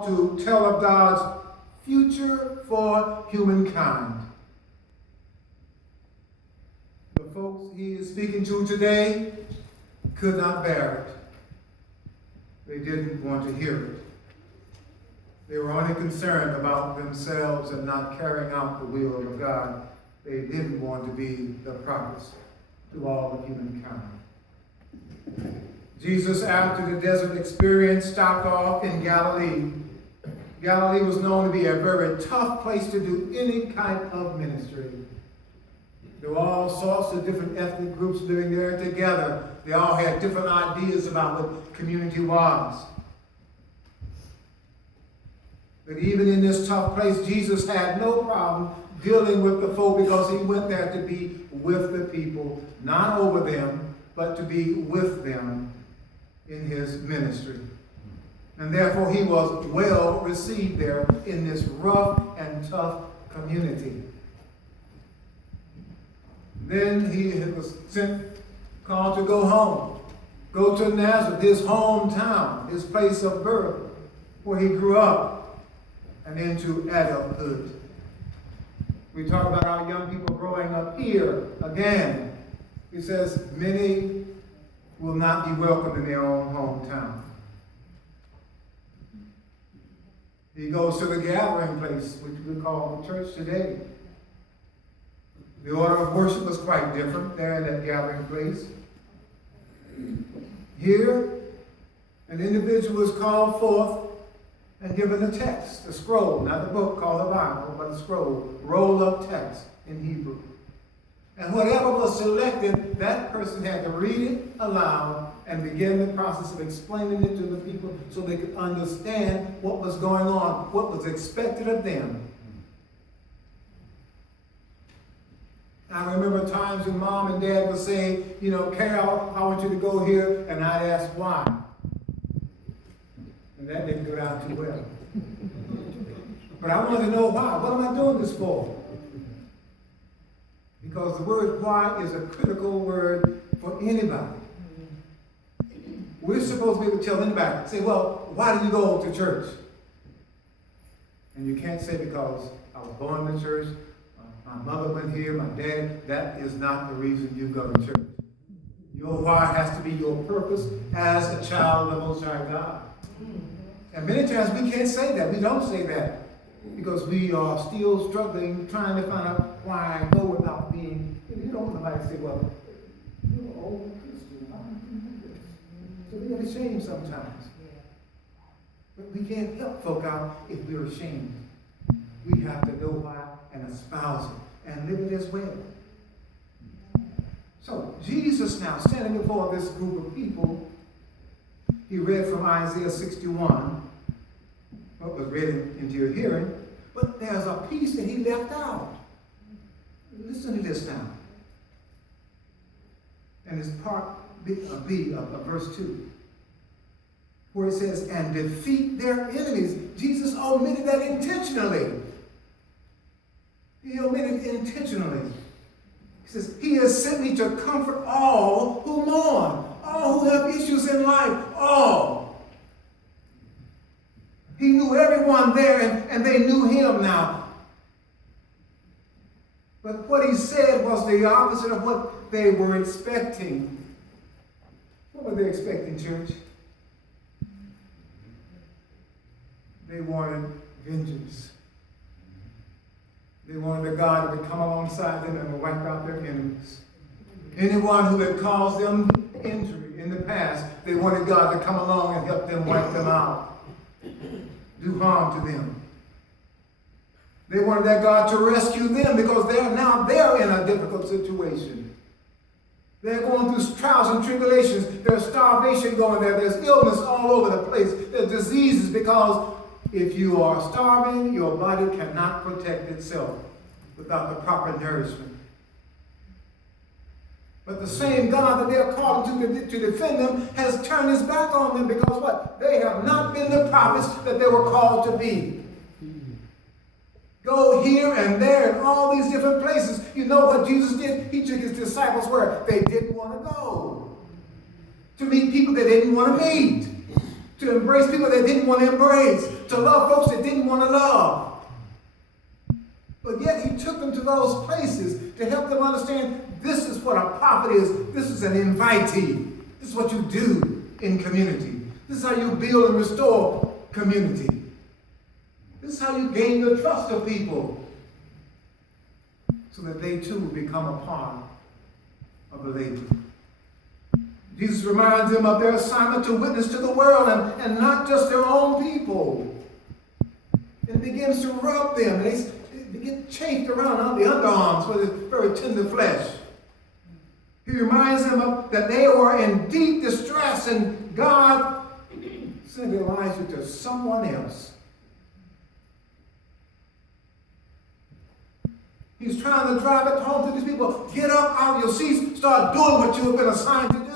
to tell of God's future for humankind. The folks he is speaking to today could not bear it. They didn't want to hear it. They were only concerned about themselves and not carrying out the will of God. They didn't want to be the prophets to all of humankind. Jesus, after the desert experience, stopped off in Galilee. Galilee was known to be a very tough place to do any kind of ministry. There were all sorts of different ethnic groups living there together. They all had different ideas about what community was. But even in this tough place, Jesus had no problem dealing with the folk because he went there to be with the people, not over them, but to be with them in his ministry. And therefore he was well received there in this rough and tough community. Then he was called to go home, go to Nazareth, his hometown, his place of birth, where he grew up, and into adulthood. We talk about our young people growing up here again. He says many will not be welcome in their own hometown. He goes to the gathering place, which we call the church today. The order of worship was quite different there in that gathering place. Here, an individual is called forth and given a text, a scroll, not a book called the Bible, but a scroll, rolled up text in Hebrew. And whatever was selected, that person had to read it aloud and begin the process of explaining it to the people so they could understand what was going on, what was expected of them. I remember times when Mom and Dad would say, Carroll, I want you to go here, and I'd ask why. And that didn't go down too well. But I wanted to know why. What am I doing this for? Because the word why is a critical word for anybody. We're supposed to be able to tell anybody, say, well, why do you go to church? And you can't say because I was born in church, my mother went here, my dad. That is not the reason you go to church. Your why has to be your purpose as a child of the Most High God. And many times we can't say that. We don't say that because we are still struggling, trying to find out why I go without being, you don't want somebody to say, well, you're an old Christian. Why don't you do this? So we get ashamed sometimes. But we can't help folk out if we're ashamed. We have to know why and espouse it and live it as well. So Jesus now standing before this group of people, he read from Isaiah 61, what was read into your hearing, but there's a piece that he left out. Listen to this now. And it's part B of verse 2, where it says, and defeat their enemies. Jesus omitted that intentionally. He omitted intentionally. He says, he has sent me to comfort all who mourn, all who have issues in life, all. He knew everyone there, and they knew him now. But what he said was the opposite of what they were expecting. What were they expecting, church? They wanted vengeance. They wanted a God that would come alongside them and wipe out their enemies. Anyone who had caused them injury in the past, they wanted God to come along and help them wipe them out, do harm to them. They wanted that God to rescue them because they're in a difficult situation. They're going through trials and tribulations. There's starvation going there. There's illness all over the place. There's diseases because if you are starving, your body cannot protect itself without the proper nourishment. But the same God that they're called to defend them has turned his back on them because what? They have not been the prophets that they were called to be. Go here and there and all these different places. You know what Jesus did? He took his disciples where they didn't want to go. To meet people they didn't want to meet. to embrace people that didn't want to embrace, to love folks that didn't want to love. But yet he took them to those places to help them understand this is what a prophet is. This is an invitee. This is what you do in community. This is how you build and restore community. This is how you gain the trust of people so that they too will become a part of the labor. Jesus reminds them of their assignment to witness to the world and not just their own people. And it begins to rub them. And they get chafed around on the underarms with this very tender flesh. He reminds them that they were in deep distress and God sent Elijah to someone else. He's trying to drive it home to these people. Get up out of your seats. Start doing what you have been assigned to do.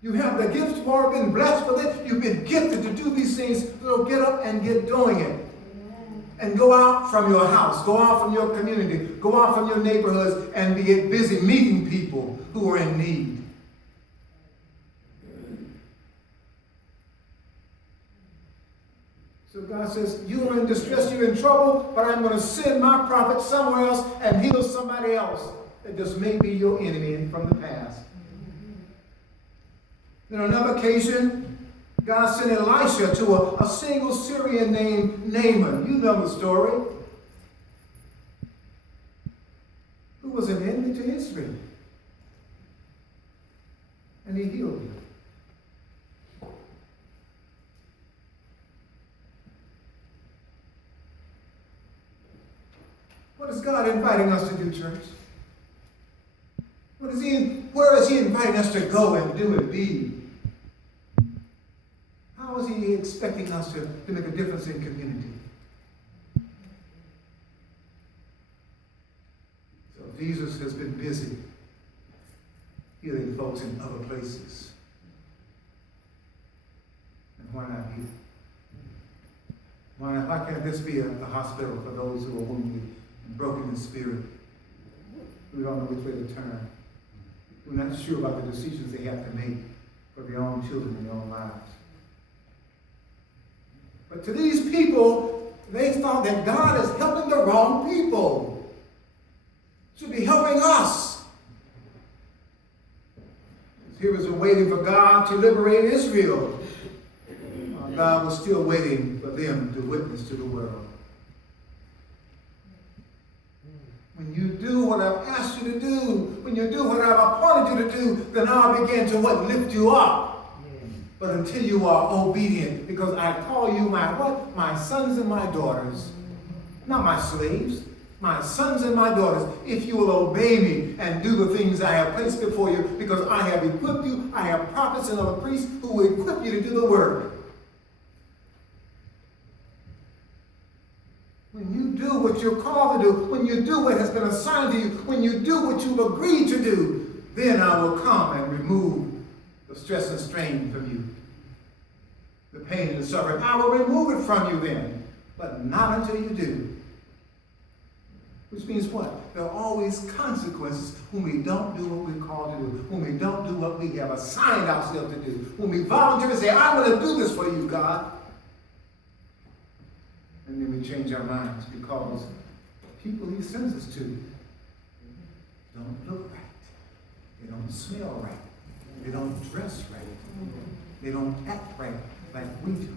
You have the gifts. You've already been blessed with it. You've been gifted to do these things. So get up and get doing it. And go out from your house. Go out from your community. Go out from your neighborhoods and get busy meeting people who are in need. So God says, you are in distress, you're in trouble, but I'm going to send my prophet somewhere else and heal somebody else that just may be your enemy from the past. On another occasion, God sent Elisha to a single Syrian named Naaman. You know the story. Who was an enemy to Israel. And he healed him. What is God inviting us to do, church? Where is he inviting us to go and do and be? How is he expecting us to make a difference in community? So Jesus has been busy healing folks in other places. And why not here? Why can't this be a hospital for those who are wounded and broken in spirit, who don't know which way to turn, who are not sure about the decisions they have to make for their own children and their own lives? But to these people, they thought that God is helping the wrong people. Should be helping us. He was waiting for God to liberate Israel. God was still waiting for them to witness to the world. When you do what I've asked you to do, when you do what I've appointed you to do, then I'll begin to lift you up. But until you are obedient, because I call you my sons and my daughters, not my slaves, my sons and my daughters, if you will obey me and do the things I have placed before you, because I have equipped you, I have prophets and other priests who will equip you to do the work. When you do what you're called to do, when you do what has been assigned to you, when you do what you've agreed to do, then I will come and remove the stress and strain from you. The pain and the suffering, I will remove it from you then, but not until you do. Which means what? There are always consequences when we don't do what we're called to do, when we don't do what we have assigned ourselves to do, when we voluntarily say, I want to do this for you, God. And then we change our minds because the people he sends us to don't look right. They don't smell right. They don't dress right. They don't act right like we do.